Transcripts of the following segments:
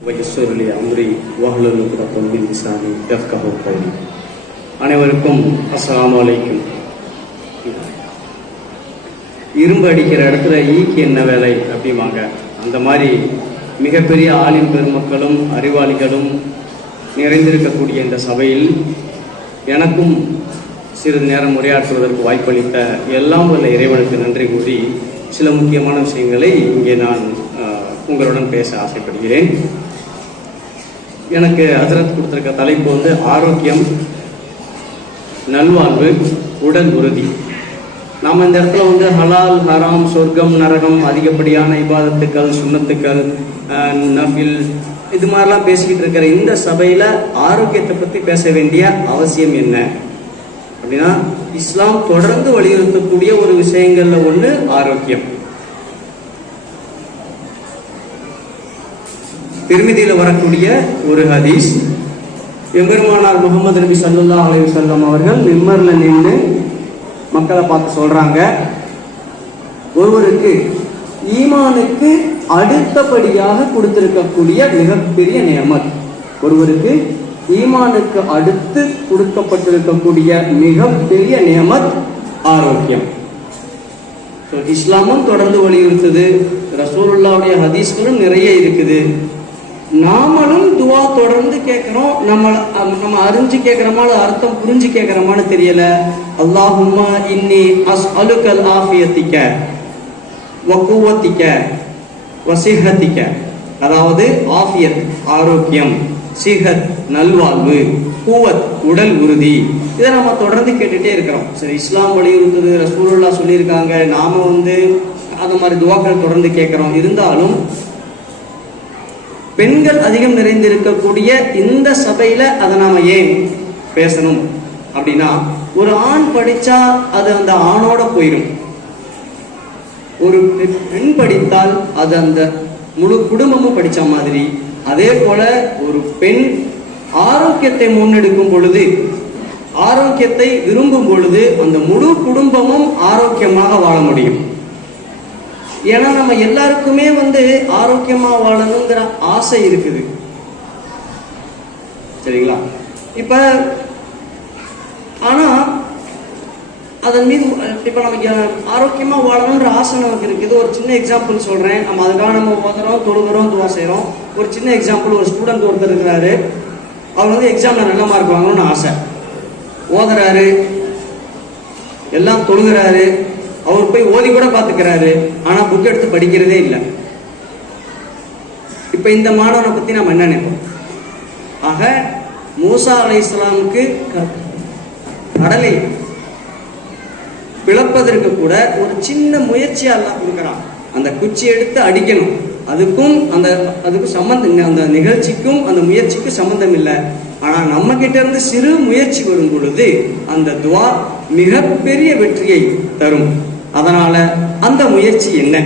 வயசூர் அலி அம்ரி வாஹலு பிரபுல் இஸ்லாமி எஃப்கஹோ பௌரி அனைவருக்கும் அஸ்லாம் வலைக்கும் இரும்பு அடிக்கிற இடத்துல ஈக்கு என்ன வேலை அப்படிம்பாங்க. அந்த மாதிரி மிகப்பெரிய ஆளின் பெருமக்களும் அறிவாளிகளும் நிறைந்திருக்கக்கூடிய இந்த சபையில் எனக்கும் சிறிது நேரம் உரையாற்றுவதற்கு வாய்ப்பளித்த எல்லாம் உள்ள இறைவனுக்கு நன்றி கூறி சில முக்கியமான விஷயங்களை இங்கே நான் உங்களுடன் பேச ஆசைப்படுகிறேன். எனக்கு ஹசரத் கொடுத்துருக்க தலைப்பு வந்து ஆரோக்கியம் நல்வாழ்வு உடல் உறுதி. நாம் இந்த இடத்துல வந்து ஹலால் ஹராம் சொர்க்கம் நரகம் அதிகப்படியான இபாதத்துக்கள் சுண்ணத்துக்கள் அஹ், நஃபில் இது மாதிரிலாம் பேசிக்கிட்டு இருக்கிற இந்த சபையில் ஆரோக்கியத்தை பற்றி பேச வேண்டிய அவசியம் என்ன? அப்படின்னா இஸ்லாம் தொடர்ந்து வலியுறுத்தக்கூடிய ஒரு விஷயங்களில் ஒன்று ஆரோக்கியம். திருமதியில் வரக்கூடிய ஒரு ஹதீஸ். எம்பெருமானார் முகமது நபி ஸல்லல்லாஹு அலைஹி வஸல்லம் அவர்கள் மிம்மர்ல நின்று மக்களை பார்த்து சொல்கிறாங்க ஒருவருக்கு ஈமானுக்கு அடுத்தபடியாக கொடுத்திருக்கக்கூடிய மிகப்பெரிய நியமத். ஒருவருக்கு ஈமானுக்கு அடுத்து கொடுக்கப்பட்டிருக்கக்கூடிய மிகப்பெரிய நியமத் ஆரோக்கியம். இஸ்லாமும் தொடர்ந்து வலியுறுத்துது ரசூலுல்லாவுடைய ஹதீஸ்களும் நிறைய இருக்குது. நாமளும் துவா தொடர்ந்து கேட்கிறோம். நம்ம நம்ம அறிஞ்சு கேட்கிறோமா அர்த்தம் புரிஞ்சு கேட்கிறோமான்னு தெரியல. அல்லாஹும்மா இன்னி அஸ் அலுக்கல் ஆஃபியத்திக்க வக்குவத்திக்க வசிஹத்திக்க அதாவது ஆஃபியத் ஆரோக்கியம் சிஹத் நல்வாழ்வு கூவத் உடல் உறுதி. இதை நம்ம தொடர்ந்து கேட்டுட்டே இருக்கிறோம். சரி இஸ்லாம் வலியுறுத்துது ரசூலுல்லா சொல்லியிருக்காங்க. நாம வந்து அந்த மாதிரி துவாக்கள் தொடர்ந்து கேட்கிறோம். இருந்தாலும் பெண்கள் அதிகம் நிறைந்திருக்கக்கூடிய இந்த சபையில அதை நாம ஏன் பேசணும்? அப்படின்னா ஒரு ஆண் படிச்சா அது அந்த ஆணோட போயிடும் ஒரு பெண் படித்தால் அது அந்த முழு குடும்பமும் படிச்ச மாதிரி. அதே போல ஒரு பெண் ஆரோக்கியத்தை முன்னெடுக்கும் பொழுது ஆரோக்கியத்தை விரும்பும் பொழுது அந்த முழு குடும்பமும் ஆரோக்கியமாக வாழ முடியும். ஏன்னா நம்ம எல்லாருக்குமே வந்து ஆரோக்கியமா வாழணுங்கிற ஆசை இருக்குது. சரிங்களா? இப்ப ஆனா அதன் மீது இப்ப நமக்கு ஆரோக்கியமா வாழணுன்ற ஆசை நமக்கு இருக்குது. ஒரு சின்ன எக்ஸாம்பிள் சொல்றேன். நம்ம அதுக்காக நம்ம ஓதுறோம் தொழுகிறோம் துவா செய்கிறோம் ஒரு சின்ன எக்ஸாம்பிள் ஒரு ஸ்டூடெண்ட் ஒருத்தர் இருக்கிறாரு. அவர் வந்து எக்ஸாம்ல நல்ல மார்க் வாங்கணும்னு ஆசை. ஓதுறாரு. எல்லாம் தொழுகிறாரு. அவர் போய் ஓதி கூட பார்த்துக்கிறாரு. ஆனால் புக் எடுத்து படிக்கிறதே இல்லை. இப்போ இந்த மாணவனை பற்றி நம்ம என்ன நினைப்போம்? ஆக மூசா அலை இஸ்லாமுக்கு கடலை பிளப்பதற்கு கூட ஒரு சின்ன முயற்சி எல்லாம் கொடுக்குறான். அந்த குச்சி எடுத்து அடிக்கணும். அதுக்கும் அந்த அதுக்கும் சம்மந்தம் அந்த நிகழ்ச்சிக்கும் அந்த முயற்சிக்கும் சம்மந்தம் இல்லை. ஆனால் நம்ம கிட்ட இருந்து சிறு முயற்சி வரும் பொழுது அந்த துவா மிகப்பெரிய வெற்றியை தரும். அதனால் அந்த முயற்சி என்ன?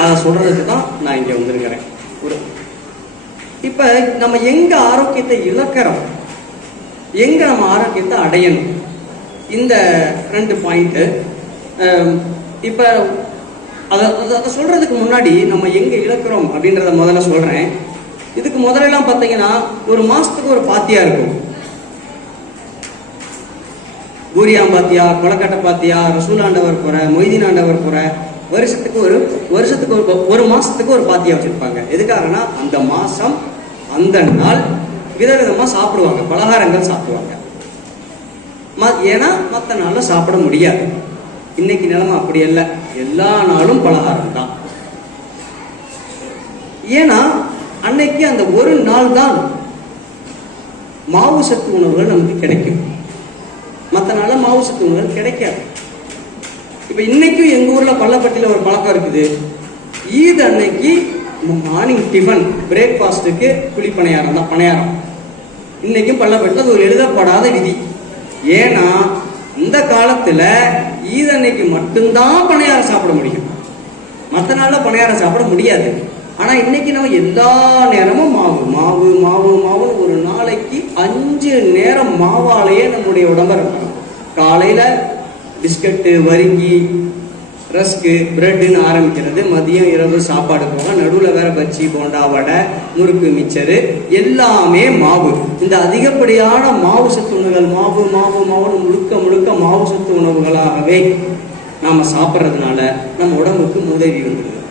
அதை சொல்கிறதுக்கு தான் நான் இங்கே வந்திருக்கிறேன். ஒரு இப்போ நம்ம எங்கே ஆரோக்கியத்தை இழக்கிறோம்? எங்கே நம்ம ஆரோக்கியத்தை அடையணும்? இந்த ரெண்டு பாயிண்ட்டு இப்போ அதை அதை அதை சொல்கிறதுக்கு முன்னாடி நம்ம எங்கே இழக்கிறோம் அப்படின்றத முதல்ல சொல்கிறேன் இதுக்கு முதல்லலாம் பார்த்தீங்கன்னா ஒரு மாதத்துக்கு ஒரு பாத்தியாக இருக்கும். பூரியாம் பாத்தியா கொலக்கட்டை பாத்தியா ரசூலாண்டவர் போற மொய்தீன் ஆண்டவர் போற வருஷத்துக்கு ஒரு வருஷத்துக்கு ஒரு ஒரு மாசத்துக்கு ஒரு பாத்தியா வச்சிருப்பாங்க. எதுக்காகனா அந்த மாசம் அந்த நாள் விதவிதமா சாப்பிடுவாங்க பலகாரங்கள் சாப்பிடுவாங்க. ஏன்னா மற்ற நாளில் சாப்பிட முடியாது. இன்னைக்கு நிலைமை அப்படி இல்லை எல்லா நாளும் பலகாரம் தான். ஏன்னா அன்னைக்கு அந்த ஒரு நாள் தான் மாவு சத்து உணவுகள் நமக்கு கிடைக்கும். அதனால மாவு சத்து உணவுகள் கிடைக்காது. இப்போ இன்னைக்கும் எங்கள் ஊரில் பள்ளப்பட்டியில் ஒரு பழக்கம் இருக்குது. ஈத் அன்னைக்கு மார்னிங் டிஃபன் பிரேக்ஃபாஸ்ட்டுக்கு குழி பணியாரம் தான் பணியாரம். இன்னைக்கும் பள்ளப்பட்டில் அது ஒரு எழுதப்படாத விதி. ஏன்னா இந்த காலத்துல ஈத் அன்னைக்கு மட்டும்தான் பணியாரம் சாப்பிட முடியும். மற்ற நாளில் பணியாரம் சாப்பிட முடியாது. ஆனால் இன்னைக்கு நம்ம எல்லா நேரமும் மாவு மாவு மாவு மாவுன்னு ஒரு நாளைக்கு அஞ்சு நேரம் மாவாலேயே நம்முடைய உடம்பை இருக்கணும் காலையில பிஸ்கட்டு வரிங்கி ரஸ்க்கு பிரெட்டுன்னு ஆரம்பிக்கிறது. மதியம் இரவு சாப்பாடு போக நடுவில் வேற பச்சி போண்டா வடை முறுக்கு மிச்சரு எல்லாமே மாவு. இந்த அதிகப்படியான மாவு சத்து உணவுகள் மாவு மாவு மாவுன்னு முழுக்க முழுக்க மாவு சத்து உணவுகளாகவே நாம சாப்பிட்றதுனால நம்ம உடம்புக்கு முதவி வந்துடுது.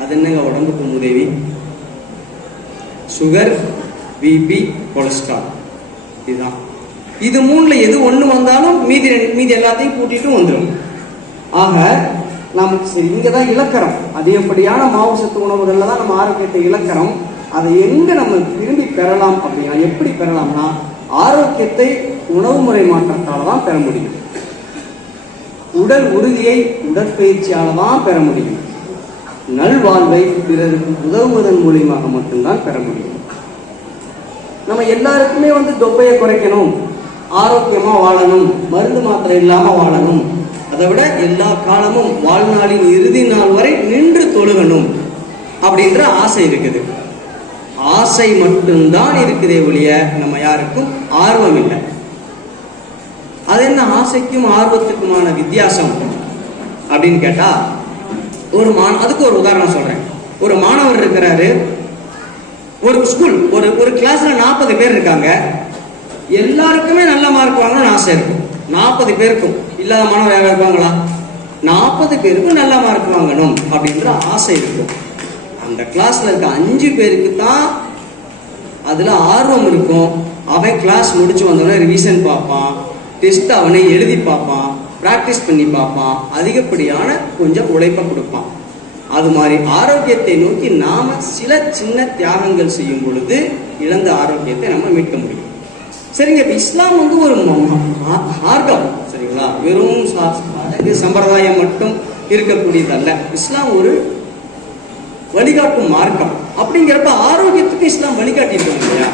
அது என்னங்க உடம்புக்கு முதவி? சுகர் பிபி கொலஸ்ட்ரால் இதுதான். இது மூணுல எது ஒன்று வந்தாலும் மீதி மீதி எல்லாத்தையும் கூட்டிட்டு வந்துடும் ஆக நாம் சரி இங்கே தான் இலக்கரம் அதிகப்படியான மாவு சத்து உணவுகளில் தான் நம்ம ஆரோக்கியத்தை இலக்கரம் அதை எங்கே நம்ம திரும்பி பெறலாம் அப்படின்னா எப்படி பெறலாம்னா ஆரோக்கியத்தை உணவு முறை மாற்றத்தால் தான் பெற முடியும். உடல் உறுதியை உடற்பயிற்சியால் தான் பெற முடியும். நல்வாழ்வை பிறருக்கு உதவுவதன் மூலியமாக மட்டும்தான் பெற முடியும். நம்ம எல்லாருக்குமே வந்து தொப்பையை குறைக்கணும். ஆரோக்கியமா வாழணும் மருந்து மாத்திரை இல்லாம வாழணும். அதை விட எல்லா காலமும் வாழ்நாளின் இறுதி நாள் வரை நின்று தொழுகணும் அப்படின்ற ஆசை இருக்குது. ஆசை மட்டும்தான் இருக்குதே ஒழிய நம்ம யாருக்கும் ஆர்வம் இல்லை. அது என்ன ஆசைக்கும் ஆர்வத்துக்குமான வித்தியாசம் அப்படின்னு கேட்டா ஒரு மா அதுக்கு ஒரு உதாரணம் சொல்றேன். ஒரு மாணவர் இருக்கிறாரு. ஒரு ஸ்கூல் ஒரு ஒரு கிளாஸ்ல நாற்பது பேர் இருக்காங்க. எல்லாருக்குமே நல்ல மார்க் வாங்கணும்னு ஆசை இருக்கும் நாற்பது பேருக்கும். இல்லாத மாணவர் யாராவது இருப்பாங்களா? நாற்பது பேருக்கும் நல்ல மார்க் வாங்கணும் அப்படின்ற ஆசை இருக்கும். அந்த கிளாஸ்ல இருக்க அஞ்சு பேருக்கு தான் அதுல ஆர்வம் இருக்கும். அவன் கிளாஸ் முடிச்சு வந்தோடனே ரிவிஷன் பார்ப்பான். டெஸ்ட் அவனை எழுதி பார்ப்பான். ப்ராக்டிஸ் பண்ணி பார்ப்பான். அதிகப்படியான கொஞ்சம் உழைப்பை கொடுப்பான். அது மாதிரி ஆரோக்கியத்தை நோக்கி நாம சில சின்ன தியாகங்கள் செய்யும் பொழுது இழந்த ஆரோக்கியத்தை நம்ம மீட்க முடியும். சரிங்க இப்போ இஸ்லாம் வந்து ஒரு மார்க்கம் சரிங்களா? வெறும் சா- சம்பிரதாயம் மட்டும் இருக்கக்கூடியதல்ல. இஸ்லாம் ஒரு வழிகாட்டும் மார்க்கம். அப்படிங்கிறப்ப ஆரோக்கியத்துக்கு இஸ்லாம் வழிகாட்டியிருக்கோம் இல்லையா?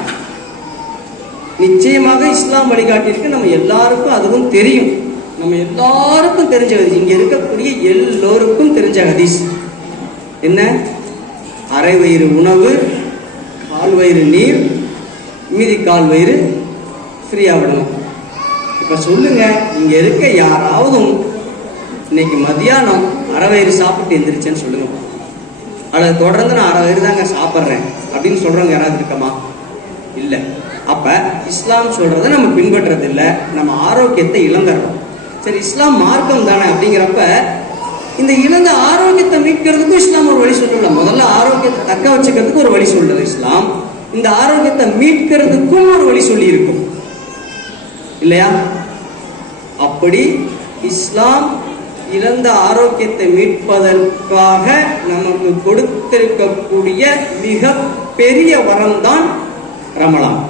நிச்சயமாக இஸ்லாம் வழிகாட்டியிருக்கு. நம்ம எல்லாருக்கும் அதுவும் தெரியும். நம்ம எல்லாருக்கும் தெரிஞ்ச ஹதீஸ். இங்க இருக்கக்கூடிய எல்லோருக்கும் தெரிஞ்ச ஹதீஸ். என்ன? அரை வயிறு உணவு கால் வயிறு நீர் மீதி கால் வயிறு ஃப்ரீயாக விடணும். இப்போ சொல்லுங்கள் இங்கே இருக்க யாராவதும் இன்னைக்கு மதியானம் அறவயிறு சாப்பிட்டு எந்திரிச்சேன்னு சொல்லுங்க. அதை தொடர்ந்து நான் அறவயிறு தாங்க சாப்பிட்றேன் அப்படின்னு சொல்கிறவங்க யாராவது இருக்கமா? இல்லை. அப்போ இஸ்லாம் சொல்கிறத நம்ம பின்பற்றுறது இல்லை நம்ம ஆரோக்கியத்தை இழந்துடுறோம். சரி இஸ்லாம் மார்க்கம் தானே அப்படிங்கிறப்ப இந்த இழந்த ஆரோக்கியத்தை மீட்கிறதுக்கும் இஸ்லாம் ஒரு வழி சொல்லல முதல்ல ஆரோக்கியத்தை தக்க வச்சுக்கிறதுக்கு ஒரு வழி சொல்லுது இஸ்லாம். இந்த ஆரோக்கியத்தை மீட்கிறதுக்கும் ஒரு வழி சொல்லி இருக்கும் இல்லையா? அப்படி இஸ்லாம் இழந்த ஆரோக்கியத்தை மீட்பதற்காக நமக்கு கொடுத்திருக்கக்கூடிய மிக பெரிய வரம் தான் ரமலான்.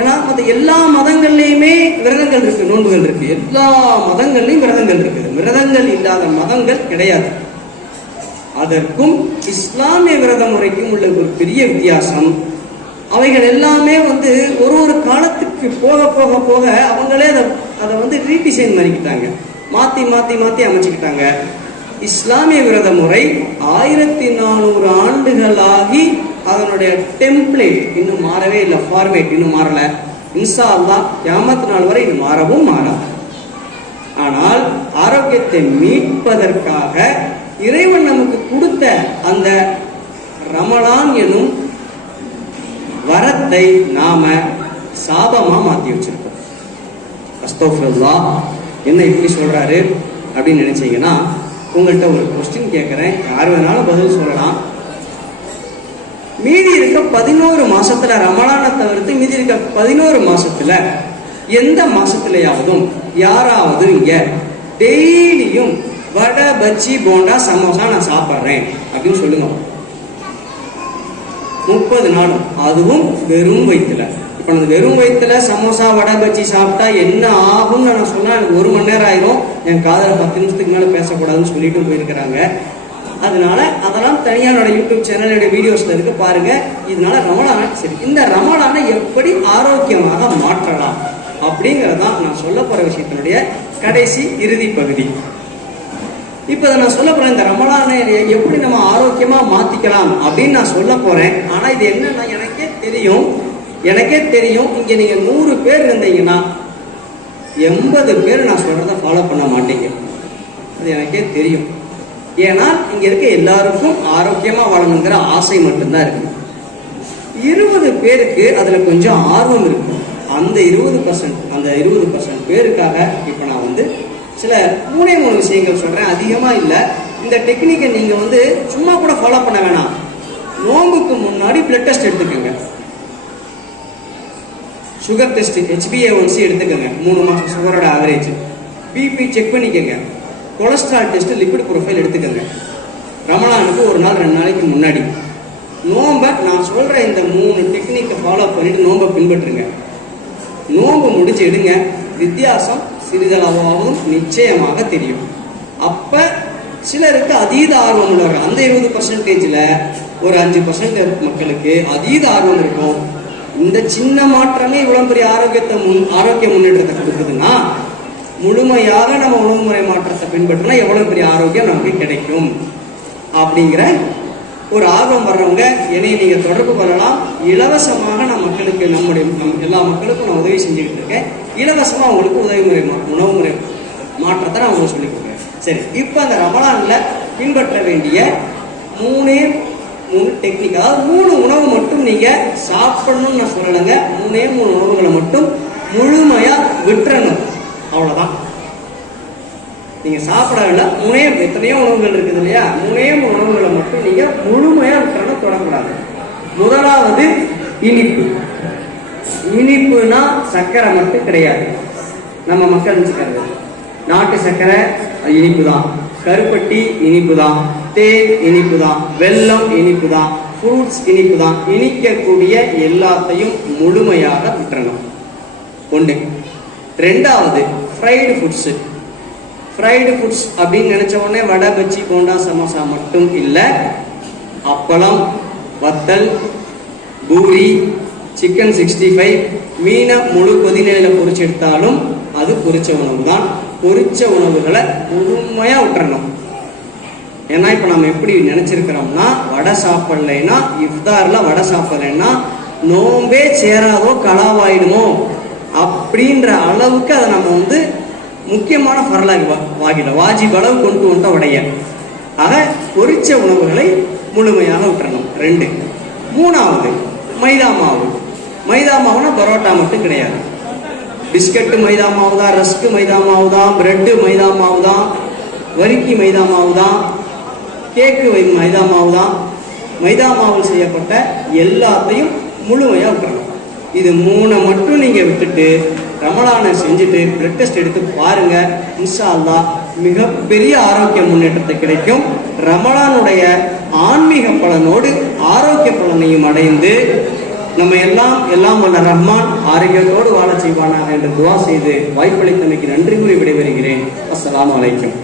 ஏன்னா மற்ற எல்லா மதங்கள்லையுமே விரதங்கள் இருக்கு நோன்புகள் இருக்கு. எல்லா மதங்கள்லையும் விரதங்கள் இருக்கு. விரதங்கள் இல்லாத மதங்கள் கிடையாது. அதற்கும் இஸ்லாமிய விரத முறைக்கும் உள்ள ஒரு பெரிய வித்தியாசம் அவைகள் எல்லாமே வந்து ஒரு ஒரு காலத்துக்கு போக போக போக அவங்களே அதை அதை வந்து ரீடிசைன் பண்ணிக்கிட்டாங்க. மாற்றி மாற்றி மாற்றி அமைச்சுக்கிட்டாங்க. இஸ்லாமிய விரத முறை ஆயிரத்தி நானூறு ஆண்டுகளாகி அதனுடைய டெம்ப்ளேட் இன்னும் மாறவே இல்லை ஃபார்மேட் இன்னும் மாறலை. இன்சா அல்லாஹ் கியாமத் நாள் வரை இது மாறவும் மாறாது. ஆனால் ஆரோக்கியத்தை மீட்பதற்காக இறைவன் நமக்கு கொடுத்த அந்த ரமலான் எனும் வரத்தை நாம சாபமா மாத்தி வச்சிருக்கோம். அஸ்தோஃபில்லா என்ன இப்படி சொல்றாரு அப்படின்னு நினைச்சீங்கன்னா உங்கள்கிட்ட ஒரு கொஸ்டின் கேட்குறேன் யார் வேணாலும் பதில் சொல்லலாம். மீதி இருக்க பதினோரு மாசத்துல ரமலானை தவிர்த்து மீதி இருக்க பதினோரு மாசத்துல எந்த மாசத்துலயாவதும் யாராவது இங்க டெய்லியும் வடை பஜ்ஜி போண்டா சமோசா நான் சாப்பிட்றேன் அப்படின்னு சொல்லுங்க. முப்பது நாளும் அதுவும் வெறும் வயிற்றுல இப்போ அந்த வெறும் வயிற்றுல சமோசா வடை பஜ்ஜி சாப்பிட்டா என்ன ஆகும்னு நான் சொன்னால் எனக்கு ஒரு மணி நேரம் ஆயிரும். என் காதலை பத்து நிமிஷத்துக்கு மேலே பேசக்கூடாதுன்னு சொல்லிட்டு போயிருக்கிறாங்க. அதனால அதெல்லாம் தனியாக என்னோட யூடியூப் சேனலோட வீடியோஸில் இருக்கு. பாருங்க. இதனால ரமலான சரி இந்த ரமலானை எப்படி ஆரோக்கியமாக மாற்றலாம் அப்படிங்கிறதான் நான் சொல்ல போகிற விஷயத்தினுடைய கடைசி இறுதி பகுதி. இப்போ இதை நான் சொல்ல போறேன் இந்த ரமலானை எப்படி நம்ம ஆரோக்கியமா மாத்திக்கலாம் அப்படின்னு நான் சொல்ல போறேன். ஆனா இது என்னன்னா எனக்கே தெரியும் எனக்கே தெரியும் இங்க நீங்க நூறு பேர் இருந்தீங்கன்னா எண்பது பேர் நான் சொல்கிறத ஃபாலோ பண்ண மாட்டீங்க. அது எனக்கே தெரியும். ஏன்னா இங்க இருக்க எல்லாருக்கும் ஆரோக்கியமா வாழணுங்கிற ஆசை மட்டும்தான் இருக்கு. இருபது பேருக்கு அதுல கொஞ்சம் ஆர்வம் இருக்கும் அந்த இருபது பர்சன்ட் அந்த இருபது பர்சன்ட் பேருக்காக இப்போ நான் வந்து சில மூணே மூணு விஷயங்கள் சொல்கிறேன் அதிகமாக இல்லை. இந்த டெக்னிக்கை நீங்கள் வந்து சும்மா கூட ஃபாலோ பண்ண வேணாம். நோம்புக்கு முன்னாடி பிளட் டெஸ்ட் எடுத்துக்கோங்க. Sugar test H B A one C எடுத்துக்கோங்க. மூணு மாதம் சுகரோட ஆவரேஜ் பிபி செக் பண்ணிக்கோங்க. கொலஸ்ட்ரால் டெஸ்ட் லிப்பிட் ப்ரொஃபைல் எடுத்துக்கோங்க. ரமலானுக்கு ஒரு நாள் ரெண்டு நாளைக்கு முன்னாடி. நோம்பை நான் சொல்கிற இந்த மூணு டெக்னிக்கை ஃபாலோ பண்ணிட்டு நோம்பை பின்பற்றுங்க. நோம்பு முடிச்சு எடுங்க. வித்தியாசம் சிறிதளவாகவும் நிச்சயமாக தெரியும். அப்ப சிலருக்கு அதீத ஆர்வம் உள்ளவர்கள் அந்த இருபது பர்சன்டேஜ்ல ஒரு அஞ்சு பர்சன்ட் மக்களுக்கு அதீத ஆர்வம் இருக்கும். இந்த சின்ன மாற்றமே இவ்வளவு பெரிய ஆரோக்கியத்தை முன் ஆரோக்கிய முன்னேற்றத்தை கொடுக்குதுன்னா முழுமையாக நம்ம உணவுமுறை மாற்றத்தை பின்பற்றினா எவ்வளவு பெரிய ஆரோக்கியம் நமக்கு கிடைக்கும். அப்படிங்கிற ஒரு ஆர்வம் வர்றவங்க என்னை நீங்க தொடர்பு கொள்ளலாம். இலவசமாக மக்களுக்கு நம்முடைய எல்லா மக்களுக்கும் நான் உதவி செஞ்சுக்கிட்டு இருக்கேன். இலவசமா அவங்களுக்கு உதவி முறை உணவு முறை மாற்றத்தை நான் உங்களுக்கு சொல்லிக் கொடுக்குறேன். சரி இப்போ அந்த ரமலானில் பின்பற்ற வேண்டிய மூணே மூணு டெக்னிக் அதாவது மூணு உணவு மட்டும் நீங்க சாப்பிடணும்னு நான் சொல்லலைங்க. மூணே மூணு உணவுகளை மட்டும் முழுமையா விட்டுறணும் அவ்வளவுதான். நீங்க வேண்டாம் மூணே எத்தனையோ உணவுகள் இருக்குது இல்லையா? மூணே மூணு உணவுகளை மட்டும் நீங்க முழுமையா விட்டுறணும் தொடக்கூடாது. முதலாவது இனிப்பு. இனிப்புனா சர்க்கரை மட்டும் கிடையாது. நம்ம மக்கள் வச்சுக்கிறது நாட்டு சர்க்கரை இனிப்பு தான் கருப்பட்டி இனிப்பு தான் தேன் இனிப்பு தான் வெல்லம் இனிப்பு தான் ஃப்ரூட்ஸ் இனிப்பு தான் இனிக்கக்கூடிய எல்லாத்தையும் முழுமையாக விட்டுறணும். ஒன்று ரெண்டாவது ஃப்ரைடு ஃபுட்ஸு ஃப்ரைடு ஃபுட்ஸ் அப்படின்னு நினச்ச உடனே வடை பஜ்ஜி போண்டா சமோசா மட்டும் இல்லை அப்பளம் வத்தல் பூரி சிக்கன் சிக்ஸ்டி ஃபைவ் மீனை முழு கொதிநிலையில் பொறிச்செடுத்தாலும் அது பொரிச்ச உணவு தான் பொரிச்ச உணவுகளை முழுமையாக விட்டுறணும். ஏன்னா இப்போ நம்ம எப்படி நினச்சிருக்கிறோம்னா வடை சாப்பிடலைன்னா இஃப்தாரில் வடை சாப்பிட்லைன்னா நோம்பே சேராதோ கலாவாயிடுமோ அப்படின்ற அளவுக்கு அதை நம்ம வந்து முக்கியமான பரலாகி வாகிட வாஜிப் அளவு கொண்டு வந்துட்ட உடைய. ஆக பொரிச்ச உணவுகளை முழுமையாக விட்டுறணும். ரெண்டு. மூணாவது மைதா மாவு. மைதா மாவுனா பரோட்டா மட்டும் கிடையாது. பிஸ்கட்டு மைதா மாவு தான் ரஸ்க்கு மைதா மாவு தான் பிரெட்டு மைதா மாவு தான் வரிக்கி மைதா மாவு தான் கேக்கு வை மைதா மாவு தான் மைதா மாவில் செய்யப்பட்ட எல்லாத்தையும் முழுமையாக விட்டுறணும். இது மூணை மட்டும் நீங்கள் விட்டுட்டு ரமலானை செஞ்சுட்டு பிளட் டெஸ்ட் எடுத்து பாருங்க. இன்ஷா அல்லாஹ் மிகப்பெரிய ஆரோக்கிய முன்னேற்றத்தை கிடைக்கும். ரமலானுடைய ஆன்மீக பலனோடு ஆரோக்கிய பலனையும் அடைந்து நம்ம எல்லாம் எல்லாம் வல்ல ரஹ்மான் ஆரோக்கியத்தோடு வாழ செய்வானாக என்று துவா செய்து வாய்ப்பளித்தமைக்கு நன்றி கூறி விடைபெறுகிறேன். அஸ்லாம் வலைக்கம்